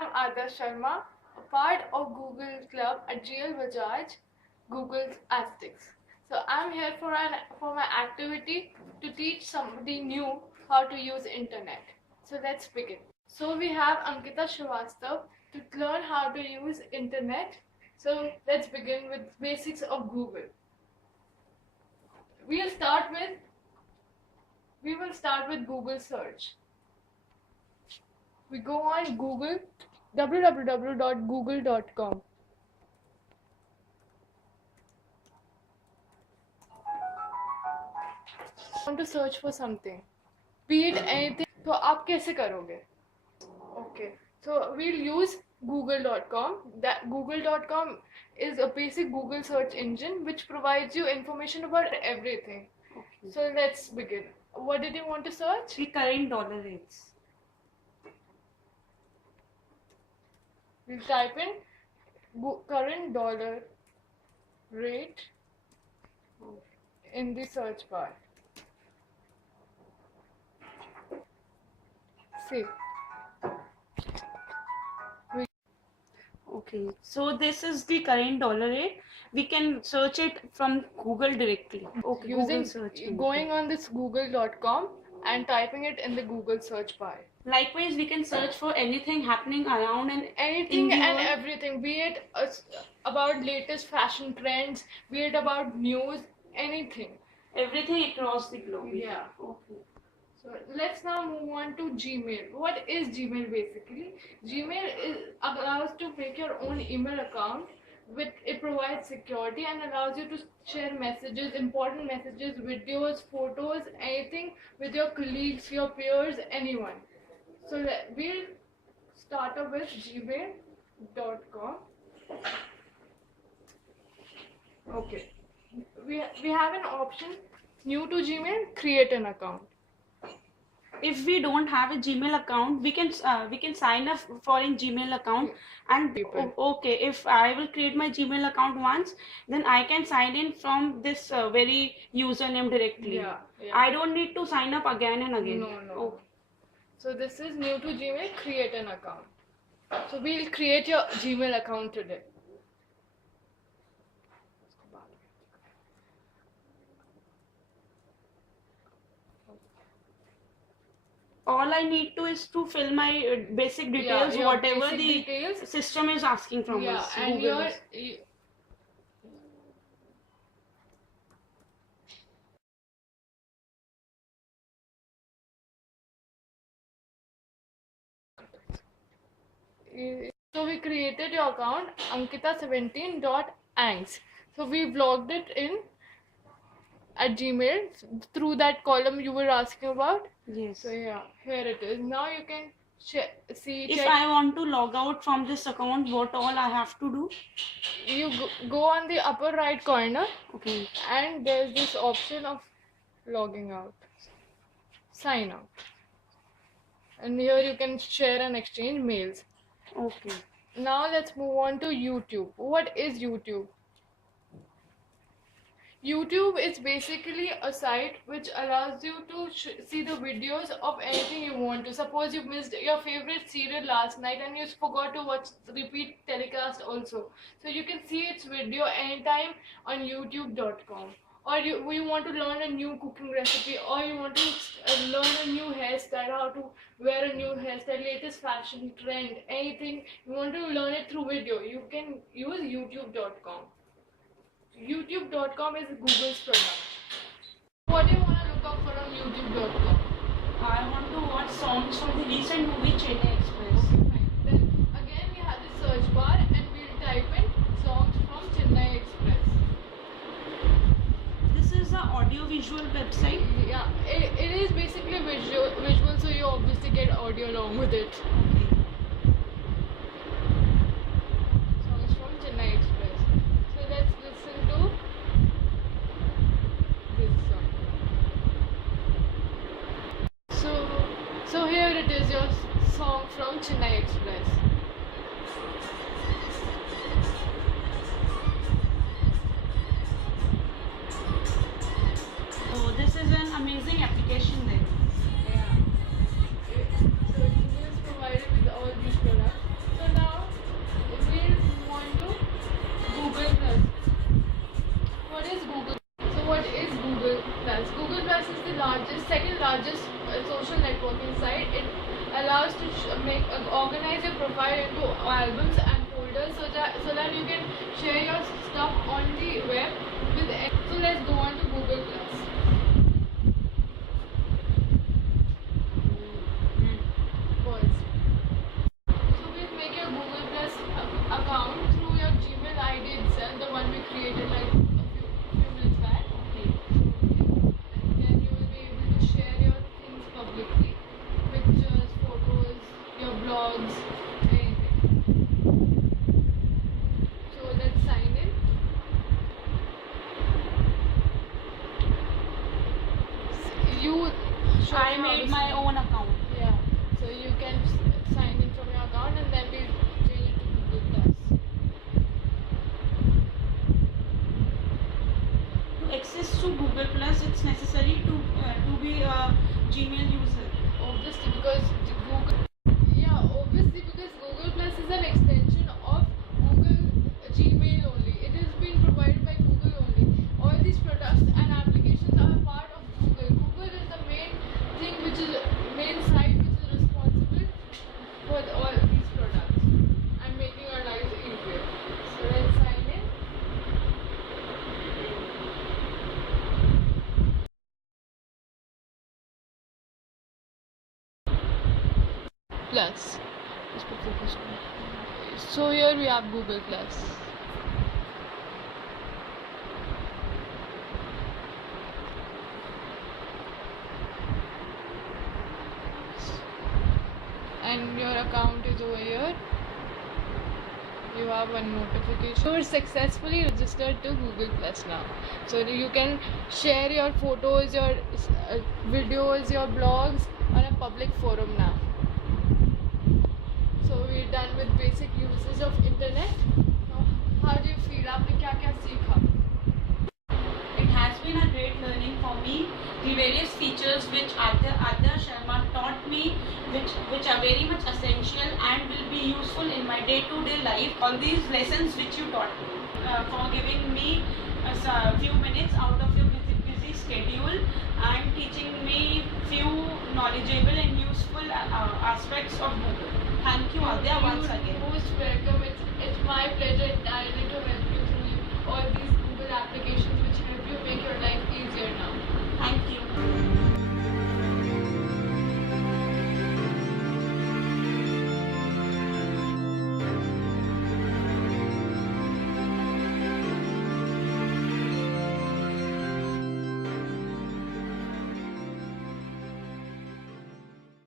I'm Adarsh Sharma, a part of Google Club at GL Bajaj, Google's Aesthetics. So I'm here for my activity to teach somebody new how to use internet. So let's begin. So we have Ankita Srivastav to learn how to use internet. So let's begin with basics of Google. We will start with Google search. We go on Google, www.google.com. Want to search for something, be it anything, तो आप कैसे करोगे? Okay, so we'll use google.com. That google.com is a basic Google search engine which provides you information about everything. Okay. So let's begin. What did you want to search? The current dollar rates. We'll type in current dollar rate in the search bar. See. Okay, so this is the current dollar rate. We can search it from Google directly. Okay, Using Google search engine. going on this google.com and typing it in the Google search bar. Likewise, we can search for anything happening around and Anything in the and world. everything, be it about latest fashion trends, be it about news, anything. Everything across the globe. Yeah. Okay. So let's now move on to Gmail. What is Gmail basically? Gmail allows to make your own email account. It provides security and allows you to share messages, important messages, videos, photos, anything with your colleagues, your peers, anyone. So we'll start off with gmail.com. Okay. We have an option, new to Gmail, create an account. If we don't have a Gmail account, we can sign up for a Gmail account and okay, if I will create my Gmail account once, then I can sign in from this very username directly. Yeah. I don't need to sign up again and again. No. Okay. So this is new to Gmail, create an account. So we'll create your Gmail account today. All I need to is to fill my basic details, your whatever basic the details. system is asking from Yeah, us. and Google your is. So we created your account, ankita17.angs. So we logged it in at Gmail through that column you were asking about. Yes. So yeah, here it is. Now you can check. If I want to log out from this account, what all I have to do? You go on the upper right corner. Okay. And there's this option of logging out. Sign out. And here you can share and exchange mails. Okay. Now let's move on to YouTube. What is YouTube? YouTube is basically a site which allows you to see the videos of anything you want to. Suppose you missed your favorite serial last night and you forgot to watch repeat telecast also. So you can see its video anytime on youtube.com. Or you want to learn a new cooking recipe, or you want to learn a new hairstyle, how to wear a new hairstyle, latest fashion trend, anything. You want to learn it through video, you can use youtube.com. youtube.com is Google's product. What do you want to look up for on youtube.com? I want to watch songs from the recent movie Chennai Express. Fine. Then again we have the search bar and we'll type in songs from Chennai Express. This is an audio-visual website. Yeah, it is basically visual, so you obviously get audio along with it. Okay. Songs from Chennai Express. So let's listen to this song. So here it is, your song from Chennai Express. So this is an amazing application then. Yeah. So Google is provided with all these products. Plus. Google Plus is the second largest social networking site. It allows to organize your profile into albums and folders so that you can share your stuff on the web with. So let's go on to Google Plus. Pause. So please make your Google Plus account through your Gmail ID itself, the one we created like a few minutes back. Okay. And then you will be able to share your things publicly, pictures, photos, your blogs, anything. So let's sign in. You show I me how made to my sign in. own account. Yeah, so you can sign in from your account and then we change it to Google Plus. To access to Google Plus, it's necessary to be a Gmail user. Obviously, because Google Plus is an extension of Google Gmail only. It is being provided by Google only. All these products and applications are a part of Google. Google is the main site which is responsible for all these products and making our lives easier. So let's sign in. Plus. So here we have Google Plus. And your account is over here. You have one notification. You are successfully registered to Google Plus now. So you can share your photos, your videos, your blogs on a public forum now. So we're done with basic uses of internet. Now, how do you feel? आपने क्या सीखा? It has been a great learning for me. The various features which Adya Sharma taught me, which are very much essential and will be useful in my day-to-day life. All these lessons which you taught me, for giving me a few minutes out of your busy schedule and teaching me few knowledgeable and useful aspects of Google. Thank you, Adya, once again. Most welcome. It's my pleasure entirely to help you through all these Google applications which help you make your life easier now.